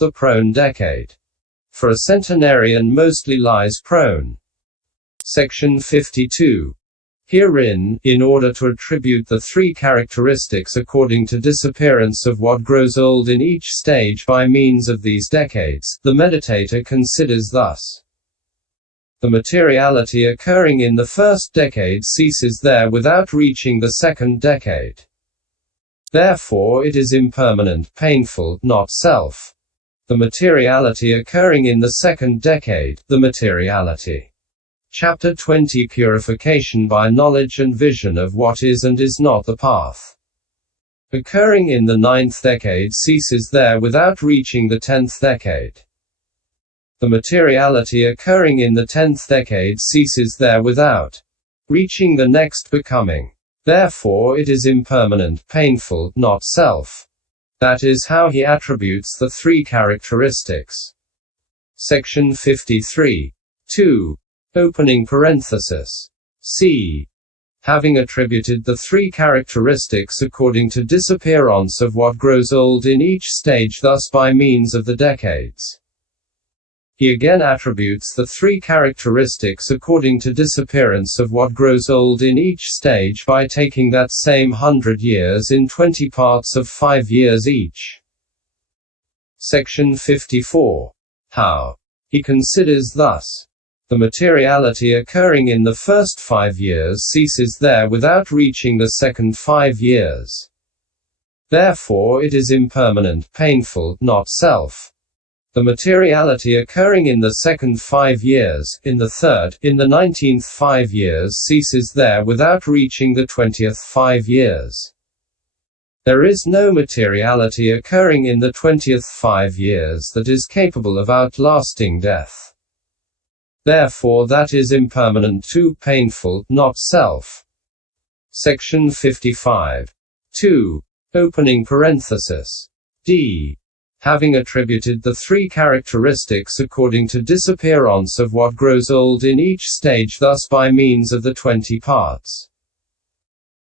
the prone decade. For a centenarian mostly lies prone. Section 52. Herein, in order to attribute the three characteristics according to disappearance of what grows old in each stage by means of these decades, the meditator considers thus. The materiality occurring in the first decade ceases there without reaching the second decade. Therefore it is impermanent, painful, not self. The materiality occurring in the second decade, the materiality. Chapter 20 Purification by knowledge and vision of what is and is not the path. Occurring in the ninth decade ceases there without reaching the 10th decade. The materiality occurring in the 10th decade ceases there without reaching the next becoming. Therefore it is impermanent, painful, not self. That is how he attributes the three characteristics. Section 53. 2. Opening parenthesis. C. Having attributed the three characteristics according to disappearance of what grows old in each stage thus by means of the decades. He again attributes the three characteristics according to disappearance of what grows old in each stage by taking that same 100 years in 20 parts of 5 years each. Section 54. How. He considers thus. The materiality occurring in the first 5 years ceases there without reaching the second 5 years. Therefore it is impermanent, painful, not self. The materiality occurring in the second 5 years, in the third, in the 19th 5 years ceases there without reaching the 20th 5 years. There is no materiality occurring in the 20th 5 years that is capable of outlasting death. Therefore that is impermanent too, painful, not self. Section 55. 2. Opening parenthesis. D. Having attributed the three characteristics according to disappearance of what grows old in each stage thus by means of the 20 parts.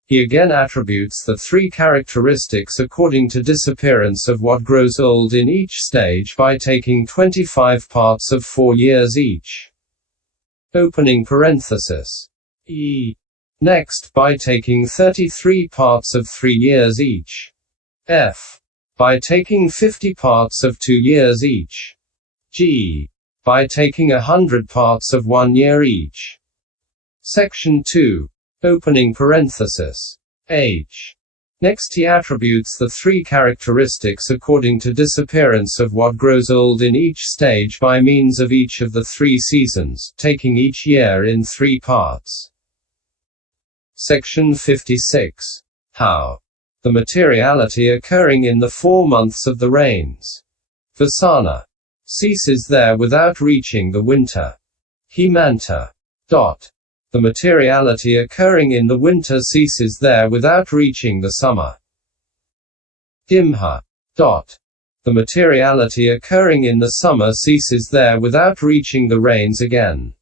He again attributes the three characteristics according to disappearance of what grows old in each stage by taking 25 parts of 4 years each. Opening parenthesis. E. Next, by taking 33 parts of 3 years each. F. By taking 50 parts of 2 years each. G. By taking 100 parts of 1 year each. Section 2. Opening parenthesis. H. Next he attributes the three characteristics according to disappearance of what grows old in each stage by means of each of the 3 seasons, taking each year in 3 parts. Section 56. How. The materiality occurring in the 4 months of the rains. Vasana. Ceases there without reaching the winter. Hemanta. The materiality occurring in the winter ceases there without reaching the summer. Dimha. The materiality occurring in the summer ceases there without reaching the rains again.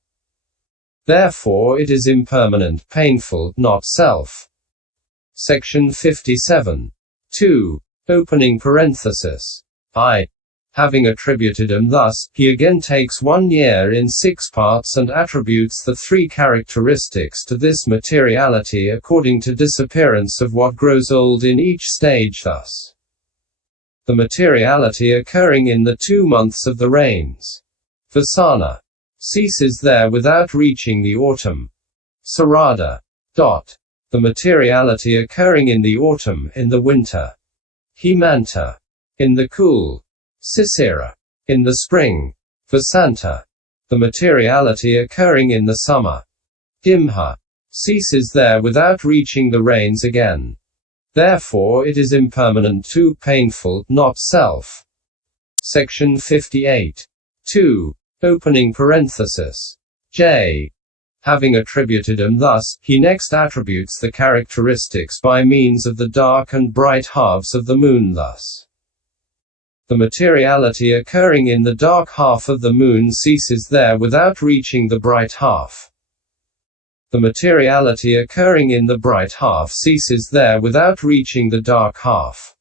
Therefore it is impermanent, painful, not self. Section 57. 2. Opening parenthesis. I. Having attributed them thus, he again takes 1 year in 6 parts and attributes the three characteristics to this materiality according to disappearance of what grows old in each stage thus. The materiality occurring in the 2 months of the rains. Vasana. Ceases there without reaching the autumn. Sarada. The materiality occurring in the autumn, in the winter. Hemanta. In the cool. Sisira. In the spring. Vasanta. The materiality occurring in the summer. Dimha. Ceases there without reaching the rains again. Therefore it is impermanent too, painful, not self. Section 58. 2. Opening parenthesis. J. Having attributed them thus, he next attributes the characteristics by means of the dark and bright halves of the moon thus. The materiality occurring in the dark half of the moon ceases there without reaching the bright half. The materiality occurring in the bright half ceases there without reaching the dark half.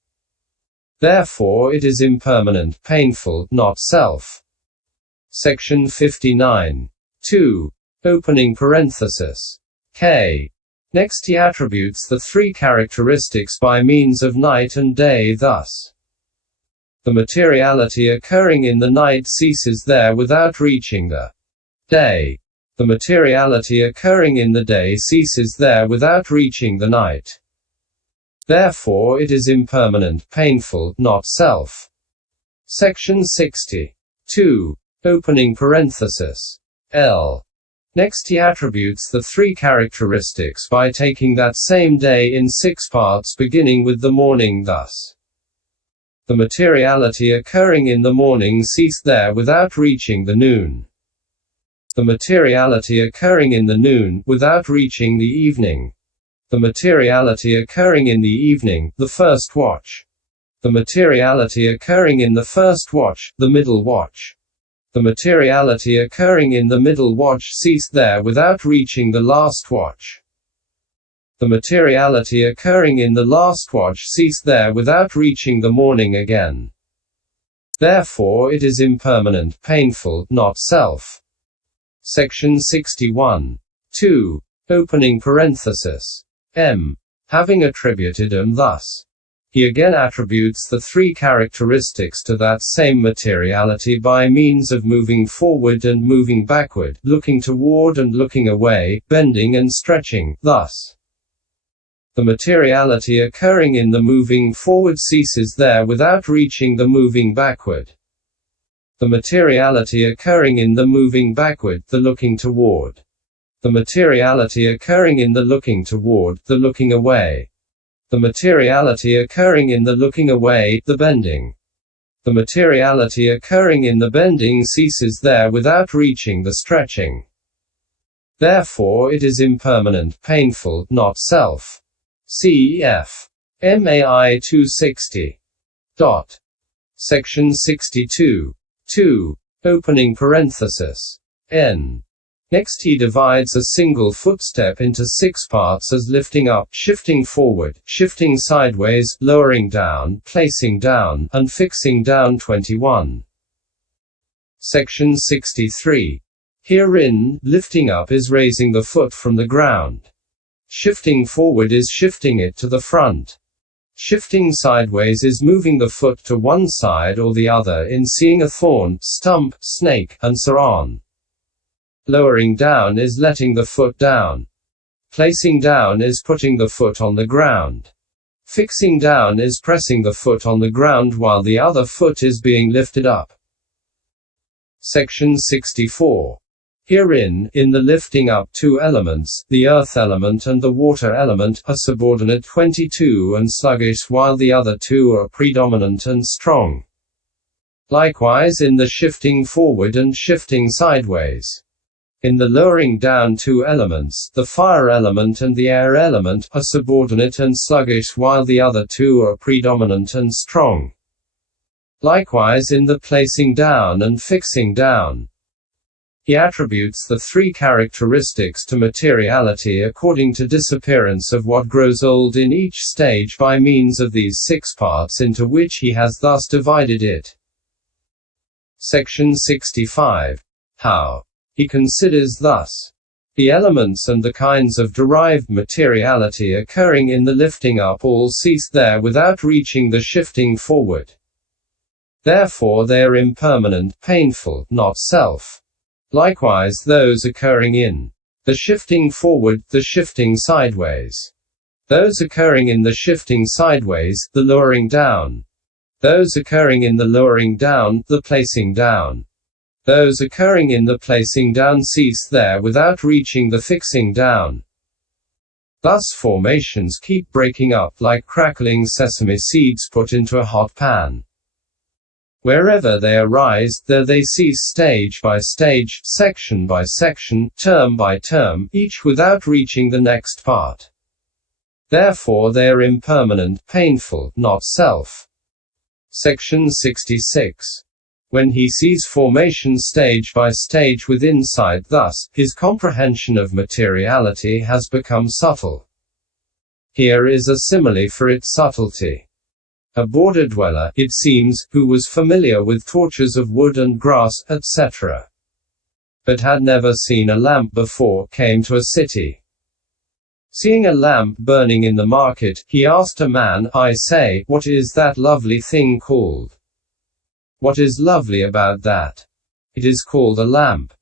Therefore it is impermanent, painful, not self. Section 59. 2. Opening parenthesis. K. Next he attributes the three characteristics by means of night and day thus. The materiality occurring in the night ceases there without reaching the day. The materiality occurring in the day ceases there without reaching the night. Therefore it is impermanent, painful, not self. Section 60. 2. Opening parenthesis. L. Next he attributes the three characteristics by taking that same day in 6 parts beginning with the morning thus. The materiality occurring in the morning ceased there without reaching the noon. The materiality occurring in the noon, without reaching the evening. The materiality occurring in the evening, the first watch. The materiality occurring in the first watch, the middle watch. The materiality occurring in the middle watch ceased there without reaching the last watch. The materiality occurring in the last watch ceased there without reaching the morning again. Therefore it is impermanent, painful, not self. Section 61. 2. Opening parenthesis. M. Having attributed thus. He again attributes the three characteristics to that same materiality by means of moving forward and moving backward, looking toward and looking away, bending and stretching, thus. The materiality occurring in the moving forward ceases there without reaching the moving backward. The materiality occurring in the moving backward, the looking toward. The materiality occurring in the looking toward, the looking away. The materiality occurring in the looking away, the bending. The materiality occurring in the bending ceases there without reaching the stretching. Therefore it is impermanent, painful, not self. Cf. MAI 260. Section 62. 2. Opening parenthesis. N. Next he divides a single footstep into 6 parts as lifting up, shifting forward, shifting sideways, lowering down, placing down, and fixing down. 21. Section 63. Herein, lifting up is raising the foot from the ground. Shifting forward is shifting it to the front. Shifting sideways is moving the foot to one side or the other in seeing a thorn, stump, snake, and so on. Lowering down is letting the foot down. Placing down is putting the foot on the ground. Fixing down is pressing the foot on the ground while the other foot is being lifted up. Section 64. Herein, in the lifting up 2 elements, the earth element and the water element, are subordinate 22 and sluggish while the other 2 are predominant and strong. Likewise in the shifting forward and shifting sideways. In the lowering down 2 elements, the fire element and the air element, are subordinate and sluggish while the other 2 are predominant and strong. Likewise in the placing down and fixing down. He attributes the 3 characteristics to materiality according to disappearance of what grows old in each stage by means of these 6 parts into which he has thus divided it. Section 65. How? He considers thus. The elements and the kinds of derived materiality occurring in the lifting up all cease there without reaching the shifting forward. Therefore they are impermanent, painful, not self. Likewise those occurring in the shifting forward, the shifting sideways. Those occurring in the shifting sideways, the lowering down. Those occurring in the lowering down, the placing down. Those occurring in the placing down cease there without reaching the fixing down. Thus formations keep breaking up like crackling sesame seeds put into a hot pan. Wherever they arise, there they cease stage by stage, section by section, term by term, each without reaching the next part. Therefore they are impermanent, painful, not self. Section 66. When he sees formation stage by stage with insight thus, his comprehension of materiality has become subtle. Here is a simile for its subtlety. A border dweller, it seems, who was familiar with torches of wood and grass, etc., but had never seen a lamp before, came to a city. Seeing a lamp burning in the market, he asked a man, "I say, what is that lovely thing called?" "What is lovely about that?" "It is called a lamp.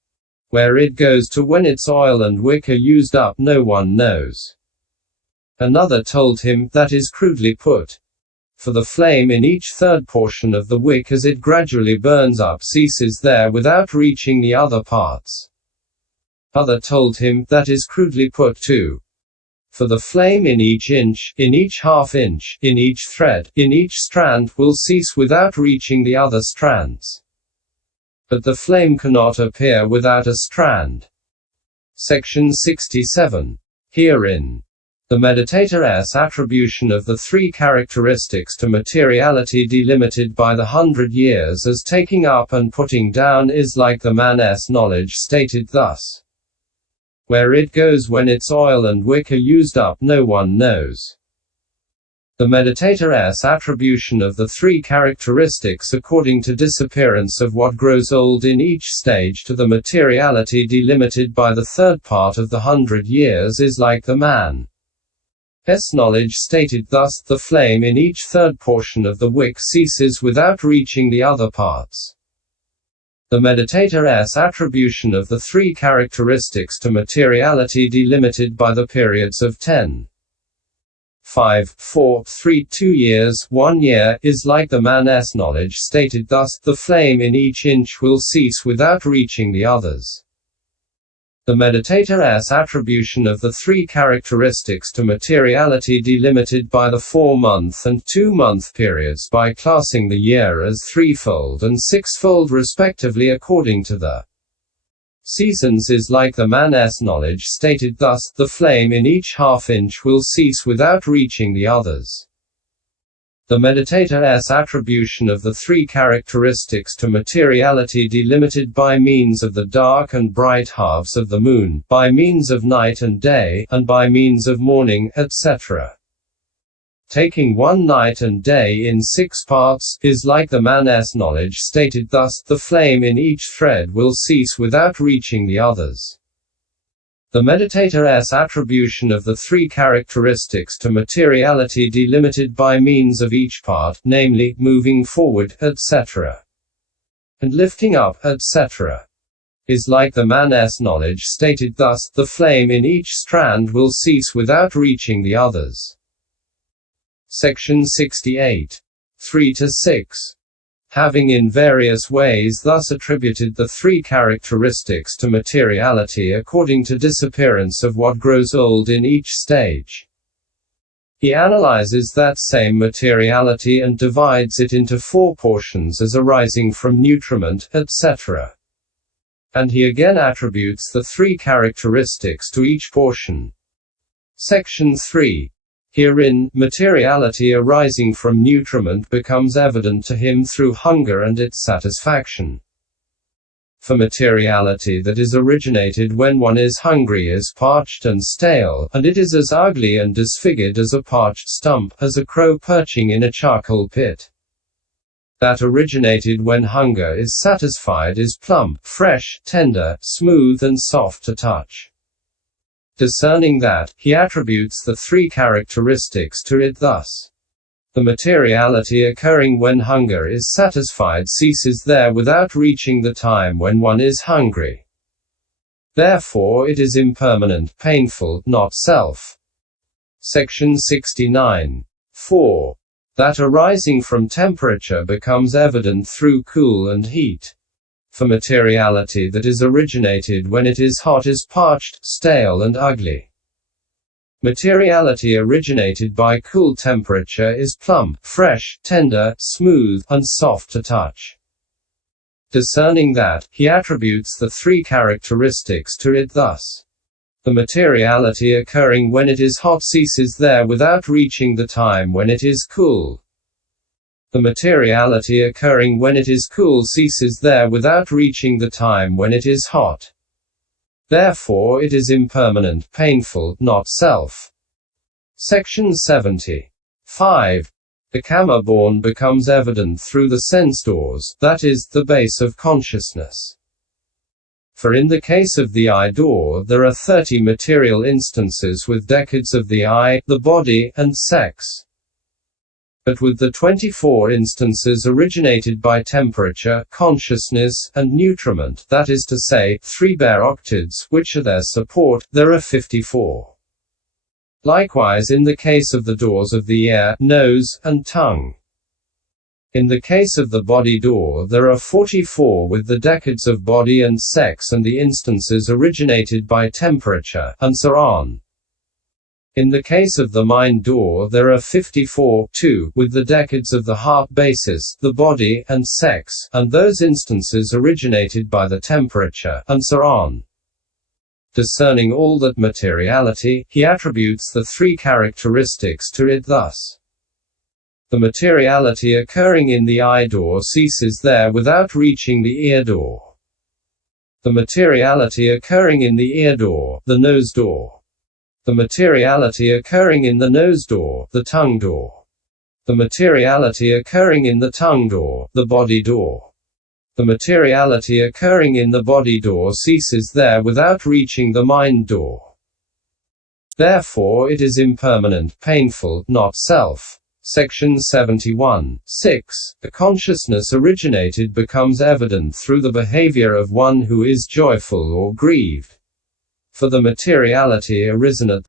Where it goes to when its oil and wick are used up, no one knows." Another told him, "That is crudely put. For the flame in each third portion of the wick as it gradually burns up ceases there without reaching the other parts." Other told him, "That is crudely put too. For the flame in each inch, in each half inch, in each thread, in each strand, will cease without reaching the other strands. But the flame cannot appear without a strand." Section 67. Herein. The meditator's attribution of the three characteristics to materiality delimited by the 100 years as taking up and putting down is like the man's knowledge stated thus. Where it goes when its oil and wick are used up, no one knows. The meditator's attribution of the three characteristics according to disappearance of what grows old in each stage to the materiality delimited by the third part of the 100 years is like the man's knowledge stated thus, the flame in each third portion of the wick ceases without reaching the other parts. The meditator's attribution of the three characteristics to materiality delimited by the periods of 10, 5, 4, 3, 2 years, 1 year, is like the man's knowledge stated thus, the flame in each inch will cease without reaching the others. The meditator's attribution of the three characteristics to materiality delimited by the 4-month and 2-month periods by classing the year as threefold and sixfold respectively according to the seasons is like the man's knowledge stated thus, the flame in each half-inch will cease without reaching the others. The meditator's attribution of the three characteristics to materiality delimited by means of the dark and bright halves of the moon, by means of night and day, and by means of morning, etc. Taking one night and day in 6 parts, is like the man's knowledge stated thus, the flame in each thread will cease without reaching the others. The meditator's attribution of the three characteristics to materiality delimited by means of each part, namely, moving forward, etc., and lifting up, etc., is like the man's knowledge stated thus, the flame in each strand will cease without reaching the others. Section 68. 3-6. Having in various ways thus attributed the three characteristics to materiality according to disappearance of what grows old in each stage, he analyzes that same materiality and divides it into 4 portions as arising from nutriment, etc. And he again attributes the three characteristics to each portion. Section 3. Herein, materiality arising from nutriment becomes evident to him through hunger and its satisfaction. For materiality that is originated when one is hungry is parched and stale, and it is as ugly and disfigured as a parched stump, as a crow perching in a charcoal pit. That originated when hunger is satisfied is plump, fresh, tender, smooth and soft to touch. Discerning that, he attributes the three characteristics to it thus. The materiality occurring when hunger is satisfied ceases there without reaching the time when one is hungry. Therefore it is impermanent, painful, not self. Section 69. 4. That arising from temperature becomes evident through cool and heat. For materiality that is originated when it is hot is parched, stale and ugly. Materiality originated by cool temperature is plump, fresh, tender, smooth, and soft to touch. Discerning that, he attributes the three characteristics to it thus. The materiality occurring when it is hot ceases there without reaching the time when it is cool. The materiality occurring when it is cool ceases there without reaching the time when it is hot. Therefore it is impermanent, painful, not self. Section 70. 5. The karma-born becomes evident through the sense doors, that is, the base of consciousness. For in the case of the I door, there are 30 material instances with decades of the I, the body, and sex. But with the 24 instances originated by temperature, consciousness, and nutriment, that is to say, 3 bare octaves, which are their support, there are 54. Likewise in the case of the doors of the ear, nose, and tongue. In the case of the body door, there are 44 with the decades of body and sex and the instances originated by temperature, and so on. In the case of the mind door, there are 54, too, with the decades of the heart basis, the body, and sex, and those instances originated by the temperature, and so on. Discerning all that materiality, he attributes the 3 characteristics to it thus. The materiality occurring in the eye door ceases there without reaching the ear door. The materiality occurring in the ear door, the nose door. The materiality occurring in the nose door, the tongue door. The materiality occurring in the tongue door, the body door. The materiality occurring in the body door ceases there without reaching the mind door. Therefore it is impermanent, painful, not self. Section 71. 6. The consciousness originated becomes evident through the behavior of one who is joyful or grieved. For the materiality arisen at